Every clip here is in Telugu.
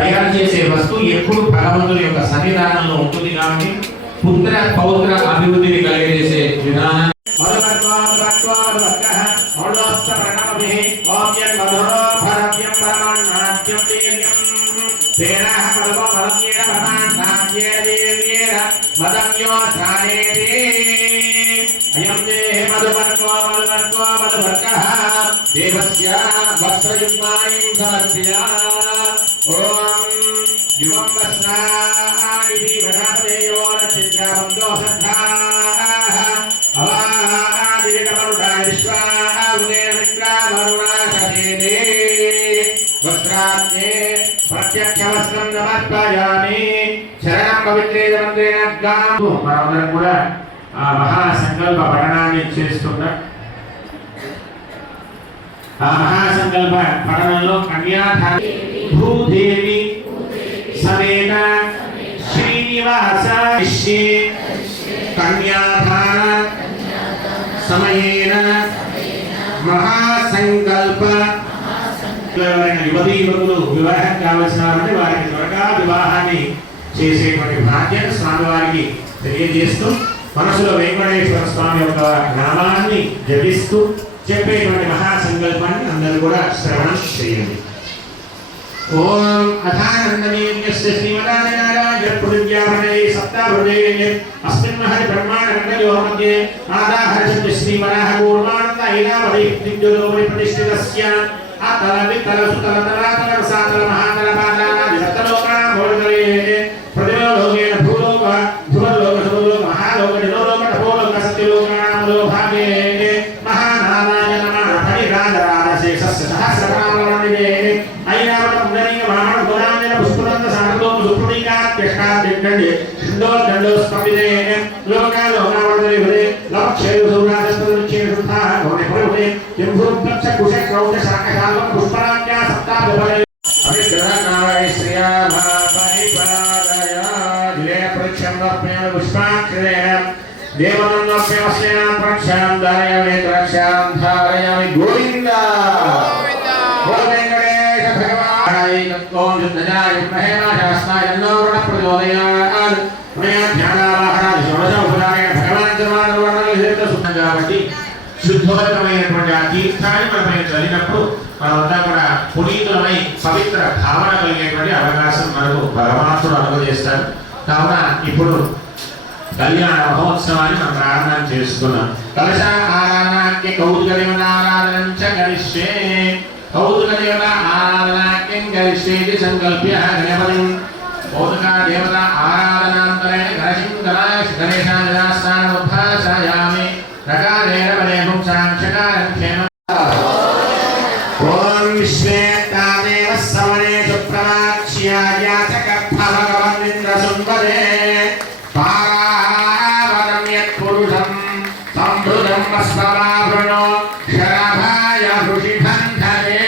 తయారు చేసే వస్తువు ఎప్పుడు భగవంతుని యొక్క సన్నిధానంలో ఉంటుంది కాబట్టి పుత్ర పౌత్ర అభివృద్ధిని కలిగజేసే విధానం देवस्य वस्त्रयुग्मानि समर्पया ओम युवं वस्त्राणि विधातयो रचित्राबन्धो सद्धाः अवादिविदमरुणाय विश्वावदेन मित्रावरुणाशदेदे वस्त्रान्ते प्रत्यक्षवस्त्रं समर्पयामि शरणं पवित्रेण मन्त्रेण गामु मనందరం కూడా ఆ మహాసంకల్ప పఠనాన్ని చేస్తున్నాం महासंकल्प पठनलो कन्याधारी भूदेवी समेत श्रीनिवास कन्याधान समयेन महासंकल्प युवती युवकुలు వివాహం కావాల్సిన వారికి త్వరగా వివాహాన్ని చేసేటువంటి భాగ్యం స్వామివారికి తెలియజేస్తూ మనసులో వెంకటేశ్వర స్వామి యొక్క నామాన్ని జపిస్తూ చెప్పేటువంటి మహాసంకల్పాన్ని అందరూ కూడా శ్రవణం చేయండి. ఓం అథానందనీయస్య శ్రీమదానారాయణ పృథివ్యావనే సప్తభృదే అస్మిన్ మహది బ్రహ్మాండ మండలో మధ్యే ఆదాహర్షతి శ్రీమరాహ కూర్మానంద ఐరావతి దివ్యోలోని ప్రతిష్ఠితస్య ఆతల వితల సుతల తలాతల సాతల మహాతల పాదాది సప్తలోకాన భోగరే ప్రతిలోకేన భూలోక ధ్రువలోక సులోక మహాలోక నిలోక తపోలోక సత్యలోకానామలో భాగే गोविंदा కాబట్టి శుద్ధోదకమైనటువంటి ఆ తీర్థాన్ని మనపై చదివినప్పుడు మనమంతా కూడా పునీతులమై పవిత్ర భావన కలిగేటువంటి అవకాశం మనకు భగవంతుడు అనుగ్రహిస్తాడు. కావున ఇప్పుడు కళ్యాణ మహోత్సవాన్ని మనం ప్రారంభం చేసుకున్నాం. కలశ ఆరాధనాఖ్య కౌతుకదేవత ఆరాధనం చ గరిష్యే కౌతుకదేవత ఆరాధనాఖ్యం గరిష్యేతి సంకల్ప్య గణపతిం కౌతుక దేవత ఆరాధనాంతరేణ గణేశం గణేశానుభాసాయామి ప్రకారేణ వలేభం సాంక్షకారం క్షేమ ఓం విశ్వేత్తాదేవ సవనే సుప్రమాక్ష్యాయాచక భవగవన్నింద్ర సుందరే పారావరం యత్పురుషం సంభృతం అస్మవాభృణో శరభాయ వృషిబంధరే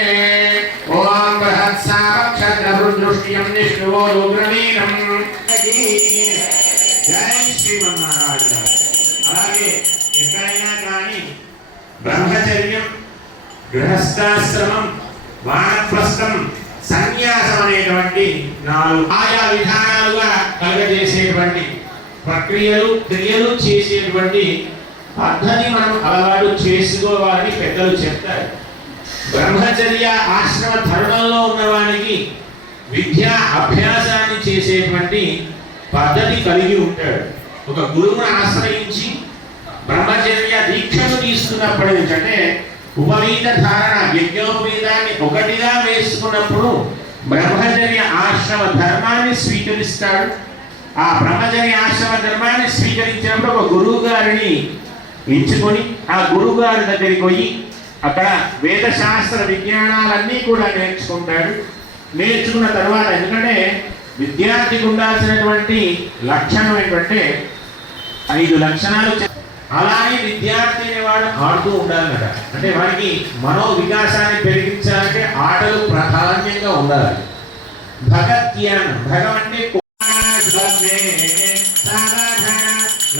ఓం బృహత్సావక్షద్రభృదృష్ట్యం నిష్ణువో రుగ్రవీరం జై శ్రీమన్నారాయణ. అలాగే ఎక్కడైనా కానీ బ్రహ్మచర్యం, గృహస్థాశ్రమం, వానప్రస్థం, సన్యాసం అనేటువంటి 4 ఆయా విధానాలుగా కలుగజేసేటువంటి ప్రక్రియలు క్రియలు చేసేటువంటి పద్ధతి మనం అలవాటు చేసుకోవాలని పెద్దలు చెప్తారు. బ్రహ్మచర్య ఆశ్రమ ధర్మంలో ఉన్నవానికి విద్యా అభ్యాసాన్ని చేసేటువంటి పద్ధతి కలిగి ఉంటాడు. ఒక గురువును ఆశ్రయించి బ్రహ్మచర్య దీక్షను తీసుకున్నప్పటి నుంచి అంటే ఉపవీత ధారణ యజ్ఞోపవీతాన్ని ఒకటిగా వేసుకున్నప్పుడు బ్రహ్మచర్య ఆశ్రమ ధర్మాన్ని స్వీకరిస్తాడు. ఆ బ్రహ్మచర్య ఆశ్రమ ధర్మాన్ని స్వీకరించినప్పుడు ఒక గురువు గారిని ఎంచుకొని ఆ గురువు గారి దగ్గరికి పోయి అక్కడ వేదశాస్త్ర విజ్ఞానాలన్నీ కూడా నేర్చుకుంటాడు. నేర్చుకున్న తర్వాత ఎందుకంటే విద్యార్థికి ఉండాల్సినటువంటి లక్షణం ఏంటంటే 5 లక్షణాలు. అలానే విద్యార్థి అనేవాడు ఆడుతూ ఉండాలన్నట. అంటే వారికి మనో వికాసాన్ని పెరిగించాలంటే ఆటలు ప్రాధాన్యంగా ఉండాలి. భగత్యాన్ భగం అంటే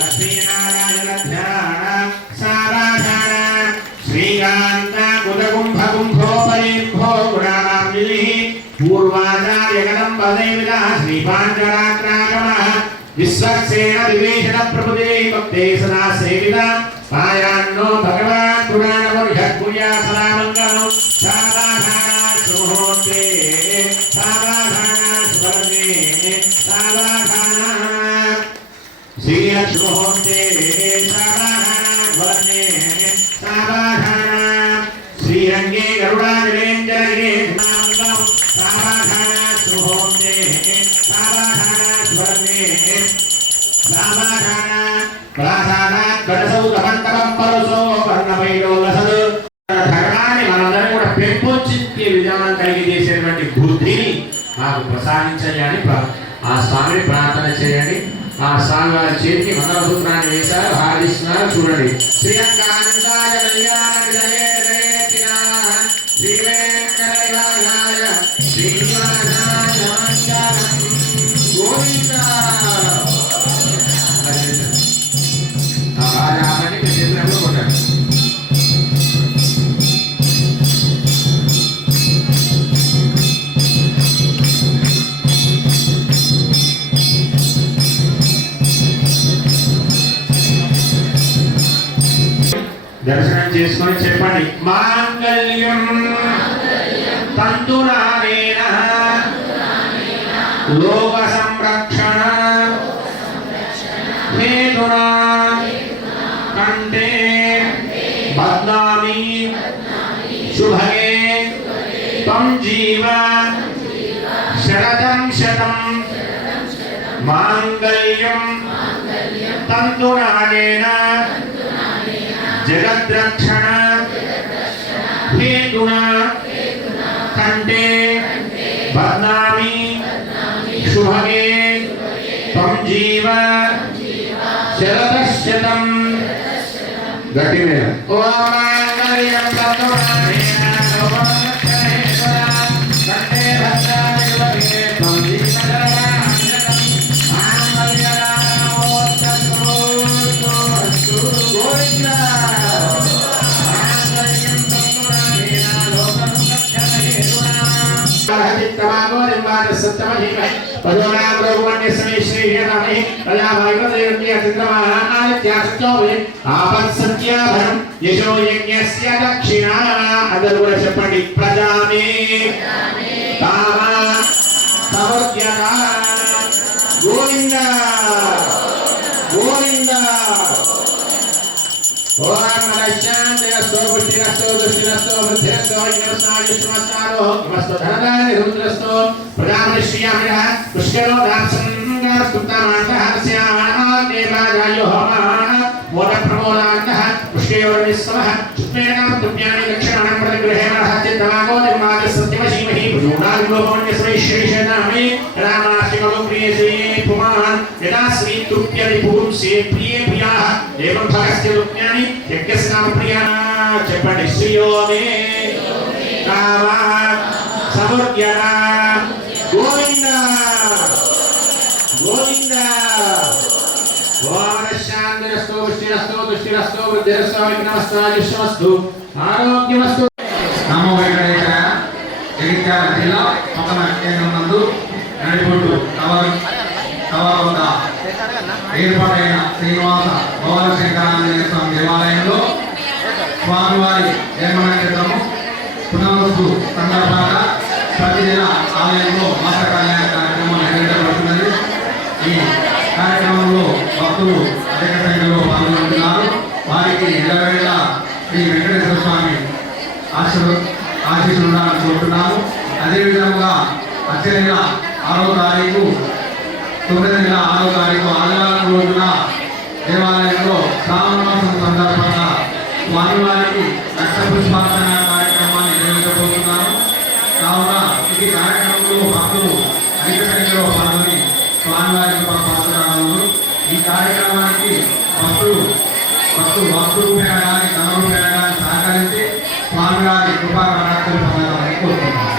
లక్ష్మీనారాయణ ధ్యాన సారాధన శ్రీకాంత గుణగుంభ గుంభోపరింభో గుణానాంజలి పూర్వాచార जगदं पदैविदा श्रीपाञ्चरात्रागमः विश्वक्सेन विवेशन प्रभुते भक्ते सदा सेविता पायान्नो भगवान् पुराणवर्षः कुर्या सदा मङ्गलं सावधाना सुमुहूर्ते सावधाना सुवर्णे सावधाना श्रीलक्ष्मुहूर्ते सावधाना सुवर्णे सावधाना श्रीरङ्गे गरुडाजलेन्द्रगे मङ्गलं सावधाना सुमुहूर्ते सावधाना सुवर्णे सावधाना प्रासादात् गणसौधमण्डपं परुसो వర్ణమైడోలసలు ధర్మాన్ని మనందరం కూడా పెంపొందించే విధానం కలిగి చేసేటువంటి బుద్ధిని మాకు ప్రసాదించండి అని ఆ స్వామిని ప్రార్థన చేయండి. ఆ స్వామి వారి చేతికి మంగళసూత్రాన్ని వేశారు, హారిస్తున్నారు. చూడండి. శ్రీరంగానందాయ దర్శనం చేసుకొని చెప్పండి. మాంగళ్యం తంతునానేన లోక సంరక్షణ హేతునా కంటే బద్నామి శుభగే త్వం జీవ శరదం శతం మాంగళ్యం తంతునానేన జగద్రక్షణ హేతునా కంటే బద్నామి శుభగే త్వం జీవ శరదశతం. గట్టి మీద ఓం మాంగళ్యం తంతునానేన కంటే బద్నామి శుభగే త్వం జీవ చెప్పండి. ప్రజామే గోవింద గోవింద. ఓం శాంతిరస్తో పుష్టిరస్తో దుష్టిరస్తో వృద్ధిరస్తో జ్ఞానాయుష్మస్తారో నమస్తో ధనదాని రుద్రస్తో ప్రజామనిష్యామినః పుష్కరో దాంసంగస్తుత్తమాంతఃస్యామాదేవాజాయో హోమాః మోద ప్రమోదాంతః పుష్కయోర్విశ్వః చుష్మేణాం దుర్యాని దక్షిణానం ప్రతిగృహేమః చిత్తమాగో నిర్మాద సత్యమశీమహి భూనాదిగోపణ్యస్మై శ్రీశనామి రామాశ్రీమగో ప్రియసే పుమాన్ యదా శ్రీ తృప్యది పుంసే ప్రియ ప్రియాః ఏవం భగస్య దుర్యాని యజ్ఞస్య నామ ప్రియా. చెప్పండి. శ్రీయోమే కామ సమృద్ధ్యత గోవింద గోవింద. ఓం శాంతిరస్తో పుష్టిరస్తో దుష్టిరస్తో వృద్ధిరస్తో విఘ్నమస్తు ఆరోగ్యమస్తు. నమో వెంకటేశ్వర. జగిత్యాల జిల్లా పట్టణ కేంద్రం నందు నడిపొట్టు టవర్ వద్ద ఏర్పాటైన శ్రీనివాస భవన శంకరాంజనేయ స్వామి దేవాలయంలో స్వామివారి జన్మ నక్షత్రము పునరుస్తు సందర్భంగా ప్రతిదిన ఆలయంలో మాస కళ్యాణ కార్యక్రమం నిర్వహించబడుతున్నది. ఈ కార్యక్రమంలో భక్తులు అధిక సంఖ్యలో పాల్గొంటున్నారు. వారికి ఎల్లవేళ శ్రీ వెంకటేశ్వర స్వామి ఆశీస్సులు ఉండాలని కోరుతున్నాము. అదేవిధంగా వచ్చే నెల 6వ తారీఖు 9వ నెల 6వ తారీఖు ఆదివారం రోజున దేవాలయంలో శ్రావణ మాసం సందర్భంగా స్వామివారికి లక్ష పుష్పార్చన కార్యక్రమాన్ని నిర్వహించబోతున్నాము. కావున ఈ కార్యక్రమంలో భక్తులు అధిక సంఖ్యలో పాల్గొని స్వామివారికి పాల్గొన్నారు. ఈ కార్యక్రమానికి భక్తులు భక్తు రూపేణ కానీ ధన రూపేణ కానీ సహకరించి స్వామివారి కృపా కటాక్షాలు పొందాలని కోరుతున్నాను.